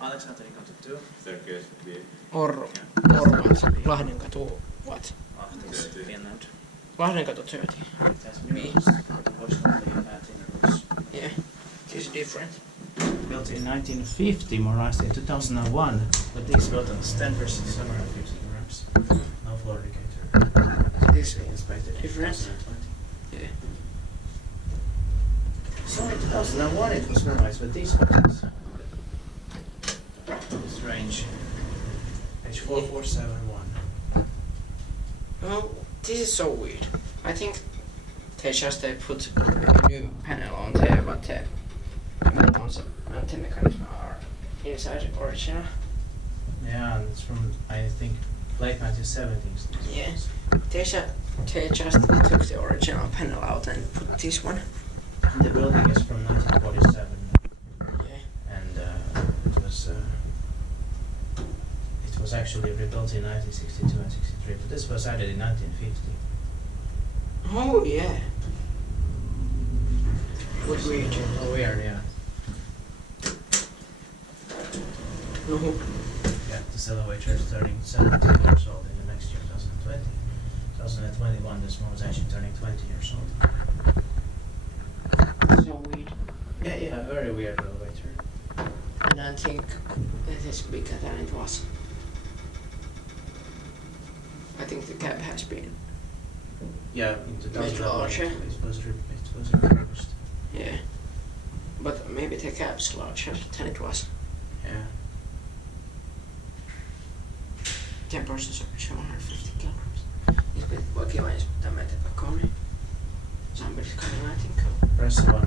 Lahdenkatu 2. Or what? Lahdenkatu what? Lahti, Finland. Lahdenkatu 30. It has mirrors, but unfortunately it had innerdoors. Yeah, it's different. Built in 1950, more nicely in 2001, but this built on 10% summer and 50 grams. No floor indicator. This We inspected in different. 2020. Yeah. So in 2001 it was nice, but these ones is strange. Page 4471. Well, this is so weird. I think they put a new panel on there, but the anti-mechanism are inside original. Yeah, and it's from, I think, late 1970s. Yeah. They just took the original panel out and put this one. The building is from 1947. Yeah. And it was actually rebuilt in 1962 and 63, but this was added in 1950. Oh yeah. What weird. Oh, weird, yeah. No. Yeah, this elevator is turning 17 years old in the next year, 2020. 2021, this one was actually turning 20 years old. So weird. Yeah, very weird elevator. And I think it is bigger than it was. I think the cab has been. Yeah, in 2001 larger. it was refurbished. Yeah. But maybe the cab's larger than it was. Yeah. 10% of 250 kilograms. It's been working on tämä Kone. Somebody's coming, I think. Press 1.